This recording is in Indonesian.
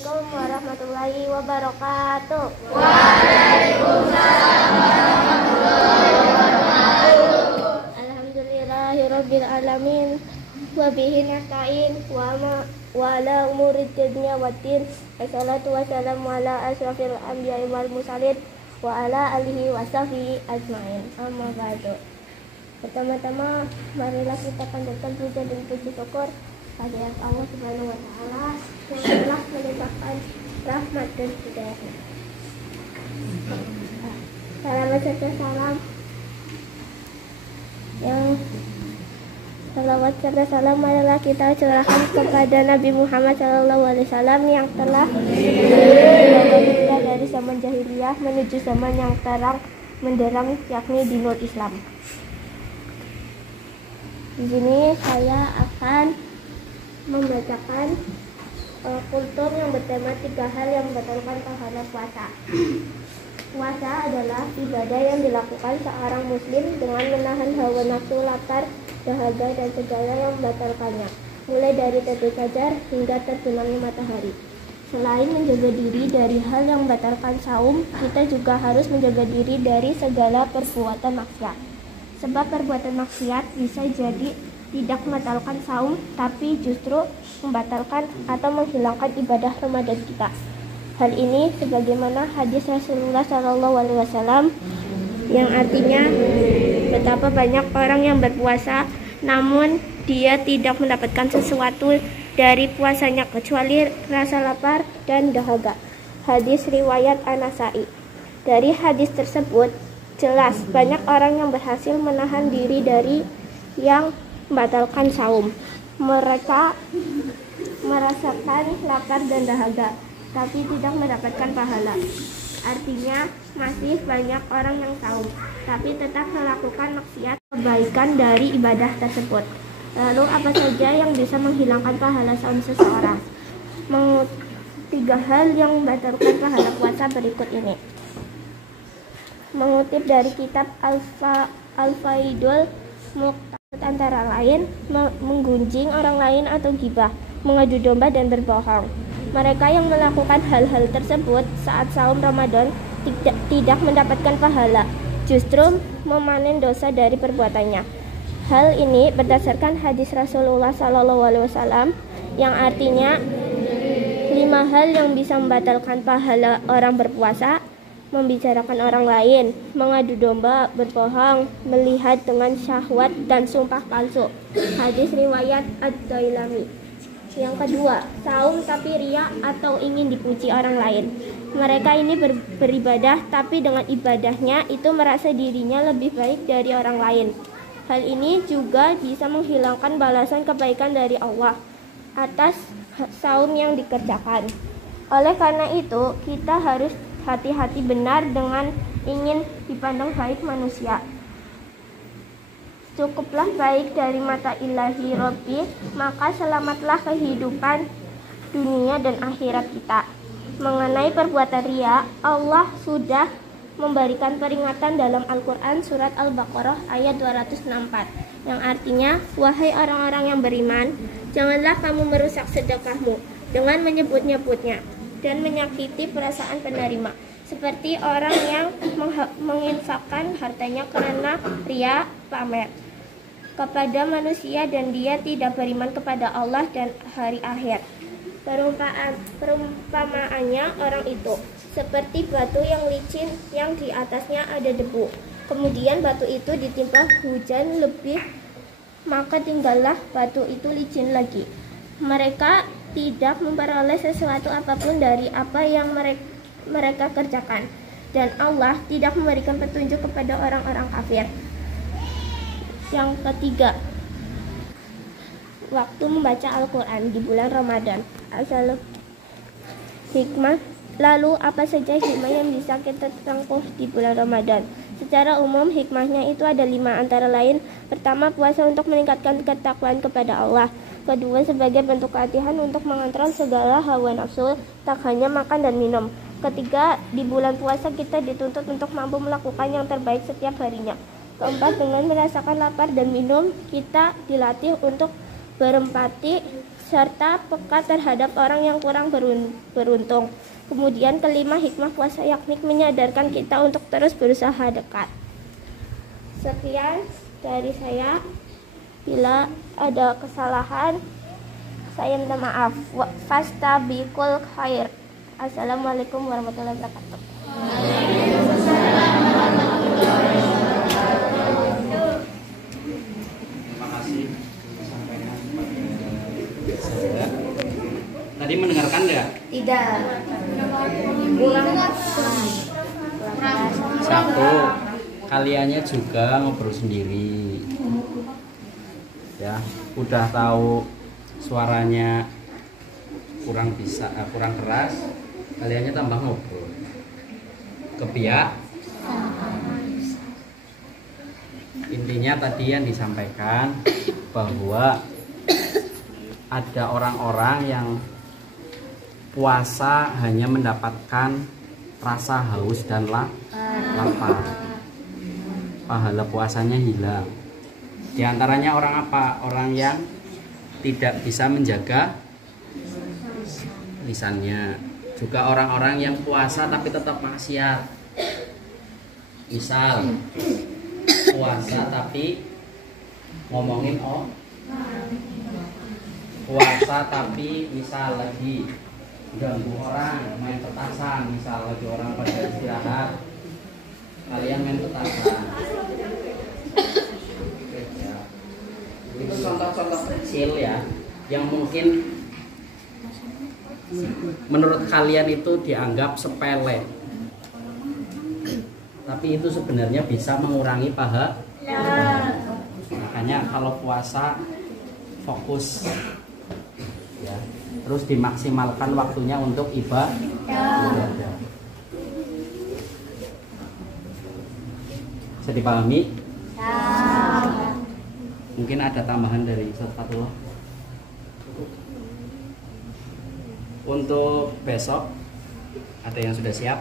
Assalamualaikum warahmatullahi wabarakatuh. Waalaikumsalam warahmatullahi wabarakatuh. Alhamdulillahirabbil alamin wa bihi nasta'in wa ala umuri dunya waddin. Wassalatu wassalamu ala asyrafil anbiya'i wal mursalin wa ala alihi wasahbihi ajmain. Amma ba'du. Pertama-tama marilah kita panjatkan puja dan puji syukur pada Allah Subhanahu wa taala yang telah melimpahkan rahmat dan hidayah. Salam yang salawat serta salam marilah kita curahkan kepada Nabi Muhammad SAW yang telah membawa kita dari zaman jahiliyah menuju zaman yang terang menderang, yakni dinul Islam. Di sini saya akan membacakan kultum yang bertema 3 hal yang membatalkan pahala puasa. Puasa adalah ibadah yang dilakukan seorang muslim dengan menahan hawa nafsu, lapar, dahaga, dan segala yang membatalkannya, mulai dari terbit fajar hingga terbenamnya matahari. Selain menjaga diri dari hal yang membatalkan saum, kita juga harus menjaga diri dari segala perbuatan maksiat. Sebab perbuatan maksiat bisa jadi tidak membatalkan saum, tapi justru membatalkan atau menghilangkan ibadah Ramadan kita. Hal ini sebagaimana hadis Rasulullah SAW yang artinya betapa banyak orang yang berpuasa namun dia tidak mendapatkan sesuatu dari puasanya kecuali rasa lapar dan dahaga. Hadis riwayat An-Nasa'i. Dari hadis tersebut jelas banyak orang yang berhasil menahan diri dari yang membatalkan saum. Mereka merasakan lapar dan dahaga, tapi tidak mendapatkan pahala. Artinya masih banyak orang yang saum, tapi tetap melakukan maksiat kebaikan dari ibadah tersebut. Lalu apa saja yang bisa menghilangkan pahala saum seseorang? 3 hal yang membatalkan pahala puasa berikut ini. Mengutip dari kitab Al-Faidul Muqtasid antara lain menggunjing orang lain atau gibah, mengadu domba dan berbohong. Mereka yang melakukan hal-hal tersebut saat saum Ramadan tidak mendapatkan pahala, justru memanen dosa dari perbuatannya. Hal ini berdasarkan hadis Rasulullah SAW yang artinya 5 hal yang bisa membatalkan pahala orang berpuasa: membicarakan orang lain, mengadu domba, berbohong, melihat dengan syahwat, dan sumpah palsu. Hadis riwayat Ad-Dailami. Yang kedua, saum tapi riya atau ingin dipuji orang lain. Mereka ini beribadah tapi dengan ibadahnya itu merasa dirinya lebih baik dari orang lain. Hal ini juga bisa menghilangkan balasan kebaikan dari Allah atas saum yang dikerjakan. Oleh karena itu, kita harus hati-hati benar dengan ingin dipandang baik manusia. Cukuplah baik dari mata ilahi Rabbi, maka selamatlah kehidupan dunia dan akhirat kita. Mengenai perbuatan riya, Allah sudah memberikan peringatan dalam Al-Quran surat Al-Baqarah ayat 264 yang artinya, wahai orang-orang yang beriman, janganlah kamu merusak sedekahmu dengan menyebut-nyebutnya dan menyakiti perasaan penerima, seperti orang yang menginfakkan hartanya karena riya, pamer kepada manusia dan dia tidak beriman kepada Allah dan hari akhir. Perumpamaannya orang itu seperti batu yang licin yang di atasnya ada debu. Kemudian batu itu ditimpa hujan lebih, maka tinggallah batu itu licin lagi. Mereka tidak memperoleh sesuatu apapun dari apa yang mereka kerjakan, dan Allah tidak memberikan petunjuk kepada orang-orang kafir. Yang ketiga, waktu membaca Al-Quran di bulan Ramadan. Hikmah. Lalu apa saja hikmah yang bisa kita tempuh di bulan Ramadan? Secara umum hikmahnya itu ada 5, antara lain: pertama, puasa untuk meningkatkan ketakwaan kepada Allah. Kedua, sebagai bentuk latihan untuk mengontrol segala hawa nafsu, tak hanya makan dan minum. Ketiga, di bulan puasa kita dituntut untuk mampu melakukan yang terbaik setiap harinya. Keempat, dengan merasakan lapar dan minum, kita dilatih untuk berempati, serta peka terhadap orang yang kurang beruntung. Kemudian kelima, hikmah puasa yakni menyadarkan kita untuk terus berusaha dekat. Sekian dari saya. Bila ada kesalahan, saya minta maaf. Fastabiqul khair. Assalamualaikum warahmatullahi wabarakatuh. Terima kasih sampaikan kepada tadi mendengarkan enggak? Tidak. Satu, kaliannya juga ngobrol sendiri. Ya, udah tahu suaranya kurang keras, kaliannya tambah ngobrol. Kebiak. Intinya tadi yang disampaikan bahwa ada orang-orang yang puasa hanya mendapatkan rasa haus dan lapar. Pahala puasanya hilang. Di antaranya orang apa? Orang yang tidak bisa menjaga lisannya. Juga orang-orang yang puasa tapi tetap maksiat. Misal puasa tapi ngomongin puasa tapi misal lagi ganggu orang, main petasan, misal lagi orang pada istirahat, kalian main petasan. Itu contoh-contoh kecil ya, yang mungkin menurut kalian itu dianggap sepele, tapi itu sebenarnya bisa mengurangi pahala. Makanya kalau puasa fokus ya, terus dimaksimalkan waktunya untuk ibadah. Bisa dipahami? Mungkin ada tambahan dari Ustaz Fatullah. Untuk besok ada yang sudah siap?